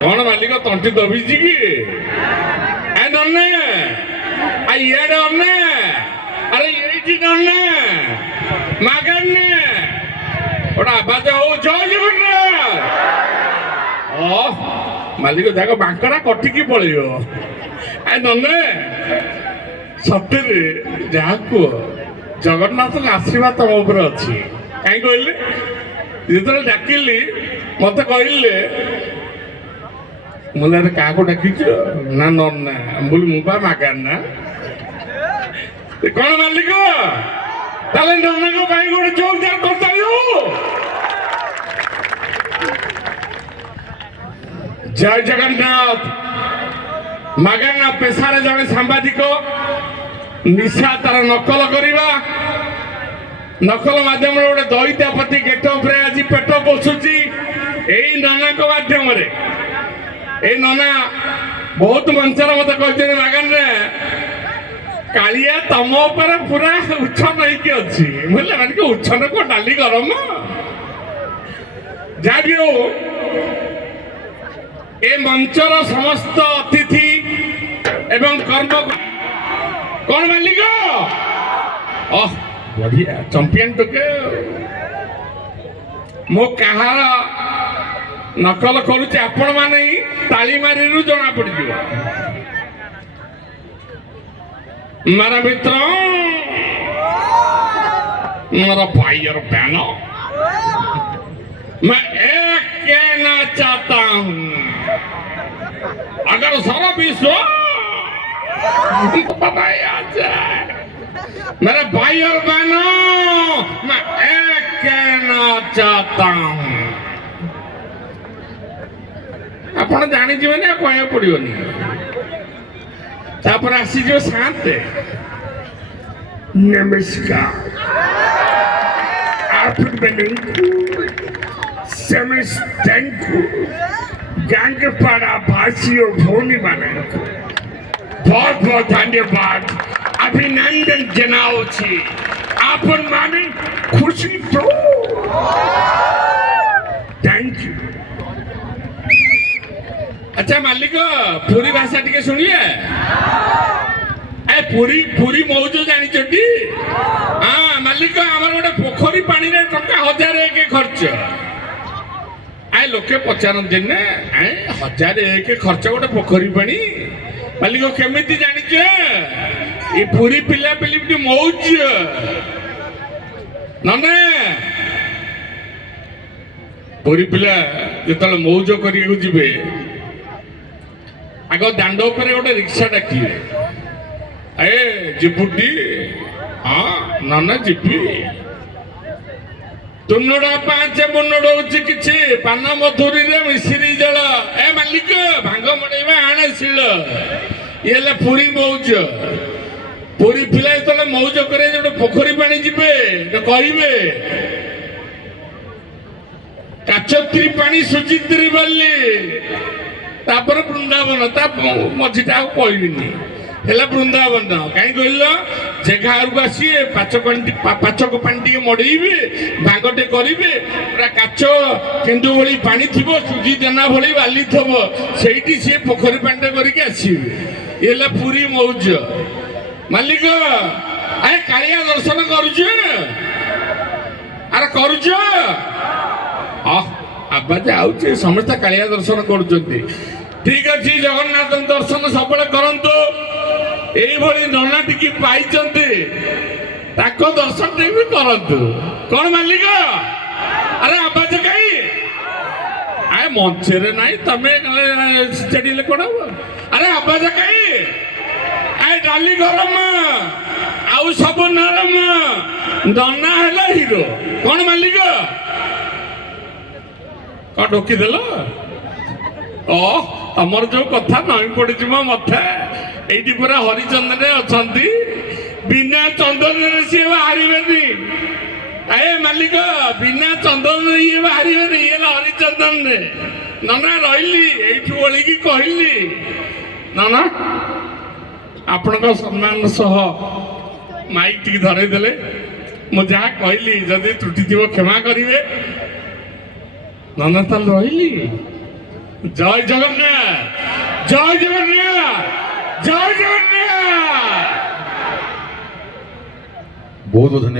कौन मालिक तंटी दबिची कि नन्ने इे अन्ने अरे ये नन्ने मगन्ने गोटे आवाज हो जय जगन्नाथ मालिक जाक बांकड़ा कटिकी पड़ो नन्ने सतरे जहा कह जगन्नाथ आशीर्वाद तुम उपर अच्छी कहीं कहले जो डाकिली मत कहले मुझे क्या डाकिच ना नन्ना बोली मुझा मगाना कौन मालिक ताले नन्ना को भाई गोटे जोरदार करता जय जगन्नाथ मगाना पेशारे जड़े सांबादिक निशा तार नकल करवा नकल माध्यम गोटे दैत्यापति गेटअप आज पेट पोषुची यही नना माध्यम ए नना बहुत मंचर मत कहते मगन कालिया तुम पर पूरा उच्छन होगी अच्छी बुझे मानिक उच्छन को डाली गरम जहाँ भी हो ए मंचर समस्त अतिथि एवं कर्म कौन मालिक बढ़िया चंपियन टोके मो कहार नकल करुचे आपण माने ताली मारी जना पड़ मेरा मित्र मेरा भाई और बहनों मैं एक कहना चाहता हूं अगर सारा विश्व आ जाए मेरे भाई और बहनों मैं एक कहना चाहता हूं ଆପଣ ଜାଣିଯିବେ ନା କହିବାକୁ ପଡିବନି ତାପରେ ଆସିଯିବ ଶାନ୍ତେ ନମସ୍କାର ଆପଣମାନଙ୍କୁ ସମସ୍ତଙ୍କୁ ଗାଙ୍ଗପାड़ा भाषी और भौनी ମାନଙ୍କୁ बहुत बहुत धन्यवाद अभिनंदन जनाऊँगी आपण माने खुशी तो थैंक यू अच्छा मालिक पूरी भाषा टिके सुनिए ए पूरी पूरी मौज जानी चटी हाँ मालिक आमर गोटे पोखरी पानी रे टका 1001 खर्च आए लोके पचारती ने 1001 खर्च गोटे पोखरी पानी मालिक केमिति जानिच ये पूरी पिला पिली मौज नने पूरी पिला जो मौज करिया जीवे आग दांड उपर गोटे रिक्शा डाकिए ए जिपुटी हाँ नाना जीपी तुनुड़ा पाँच मुनुड़ौची किछि पान मधुरी रे मिश्री जल ए मालिक भांग मड़ेवा आणे शिल ये पूरी मौज पूरी पिला जो मौज करे जो पोखरी पानी जीवे कहे काचत्री पानी सुचित्री बाली तापर वृंदावन मझीटा कहनी है वृंदावन कहीं कहल जे घर को आसी पाचक पानी टे मड़ेबे भांगटे करेंगे पूरा काच केन्दु भली पानी थी सुजी देना भली बाली थब से सी पोखरी पानी करके आसवे ये पूरी मौज मालिक अरे कालिया दर्शन करुच अरे करुच आवाज आउे समस्त कालिया दर्शन करुँच ठीक अच्छे जगन्नाथ दर्शन सब करतु यही नना टी पाई दर्शन भी करतु कौन मालिक अरे आवाज कहीं आए मंचे ना तमें चढ़ले कौन हम अरे आवाज कहीं आए डाली गरम आउ सब नरम नना है हीरो कौन मालिक कौन ढोकीदेल तमर जो कथा नई पड़ी मत ये पूरा हरिचंदन अच्छा बिना चंदन सी बाहर ए मालिक बिना चंदन ये बाहर ये हरिचंदन नना रही ये कहली नना आपण सम्मान सह माइक टी धरईदे मुझे जहाँ कहली जदि त्रुटि थी क्षमा करेंगे नना ताल रही জয় জগন্নাথ, জয় জগন্নাথ, জয় জগন্নাথ। बहुत बहुत धन्यवाद।